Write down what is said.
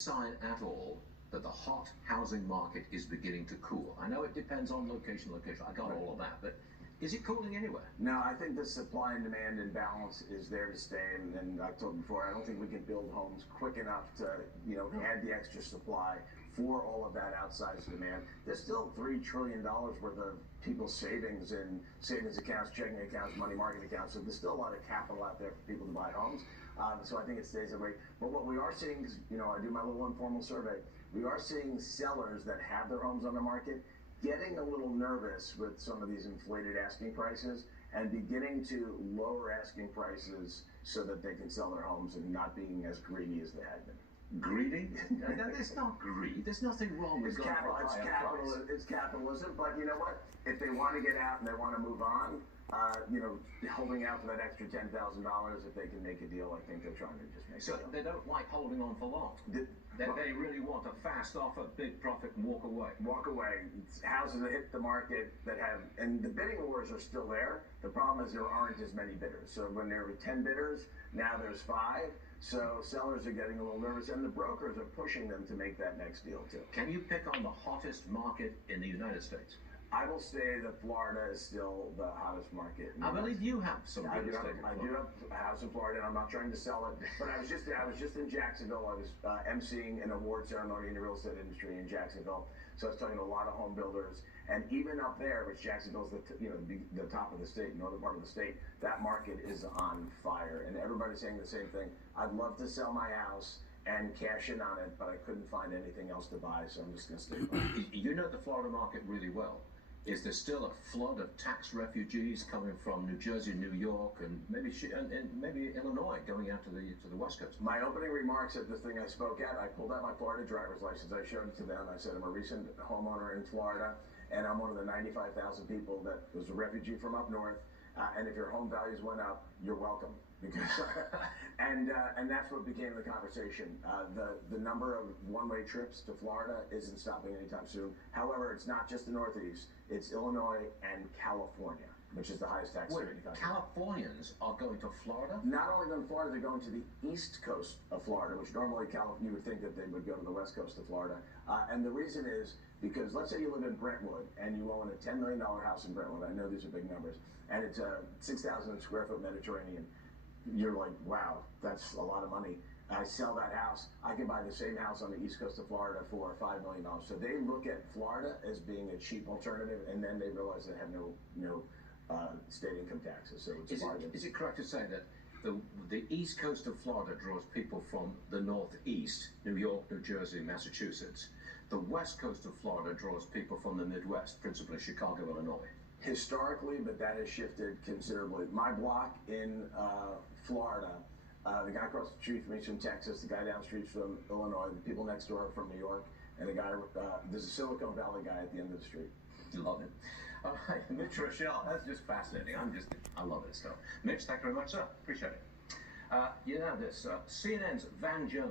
Sign at all that the hot housing market is beginning to cool? I know it depends on location. I got all of that, but is it cooling anywhere? No, I think the supply and demand imbalance is there to stay. And I told you before, I don't think we can build homes quick enough to, add the extra supply for all of that outsized demand. There's still $3 trillion worth of people's savings in savings accounts, checking accounts, money market accounts. So there's still a lot of capital out there for people to buy homes. So I think it stays that way. But what we are seeing is, I do my little informal survey. We are seeing sellers that have their homes on the market getting a little nervous with some of these inflated asking prices and beginning to lower asking prices so that they can sell their homes and not being as greedy as they had been. Greedy? That's not greed. There's nothing wrong with going for a higher price. It's capitalism, but you know what? If they want to get out and they want to move on, holding out for that extra $10,000, if they can make a deal, I think they're trying to just make a deal. So they don't like holding on for long. They really want a fast offer, big profit, and walk away. Walk away. It's houses that hit the market that have, and the bidding wars are still there. The problem is there aren't as many bidders. So when there were 10 bidders, now there's 5. So sellers are getting a little nervous, and the brokers are pushing them to make that next deal too. Can you pick on the hottest market in the United States? I will say that Florida is still the hottest market. I believe you have some real estate. I do have a house in Florida, and I'm not trying to sell it. But I was just in Jacksonville. I was emceeing an award ceremony in the real estate industry in Jacksonville. So I was talking to a lot of home builders, and even up there, which Jacksonville's the top of the state, northern part of the state, that market is on fire, and everybody's saying the same thing. I'd love to sell my house and cash in on it, but I couldn't find anything else to buy, so I'm just going to stay put. You know the Florida market really well. Is there still a flood of tax refugees coming from New Jersey, New York, and maybe Illinois going out to the West Coast? My opening remarks at the thing I spoke at, I pulled out my Florida driver's license. I showed it to them. I said I'm a recent homeowner in Florida, and I'm one of the 95,000 people that was a refugee from up north. And if your home values went up, you're welcome. Because and that's what became the conversation. The number of one-way trips to Florida isn't stopping anytime soon. However, it's not just the Northeast; it's Illinois and California, which is the highest tax state in the country. Californians are going to Florida? Not only going to Florida, they're going to the east coast of Florida, which normally you would think that they would go to the west coast of Florida. And the reason is because let's say you live in Brentwood and you own a $10 million house in Brentwood. I know these are big numbers, and it's a 6,000 square foot Mediterranean. You're like, wow, that's a lot of money. I sell that house, I can buy the same house on the east coast of Florida for $5 million. So they look at Florida as being a cheap alternative, and then they realize they have no state income taxes. So it's is it correct to say that the east coast of Florida draws people from the northeast, New York, New Jersey, Massachusetts? The west coast of Florida draws people from the Midwest, principally Chicago, Illinois. Historically, but that has shifted considerably. My block in Florida, the guy across the street from me is from Texas, the guy down the street from Illinois, the people next door are from New York, and the guy, there's a Silicon Valley guy at the end of the street. Love it. All right, Mitch Rochelle, that's just fascinating. I love this stuff. Mitch, thank you very much, sir. Appreciate it. This, CNN's Van Jones.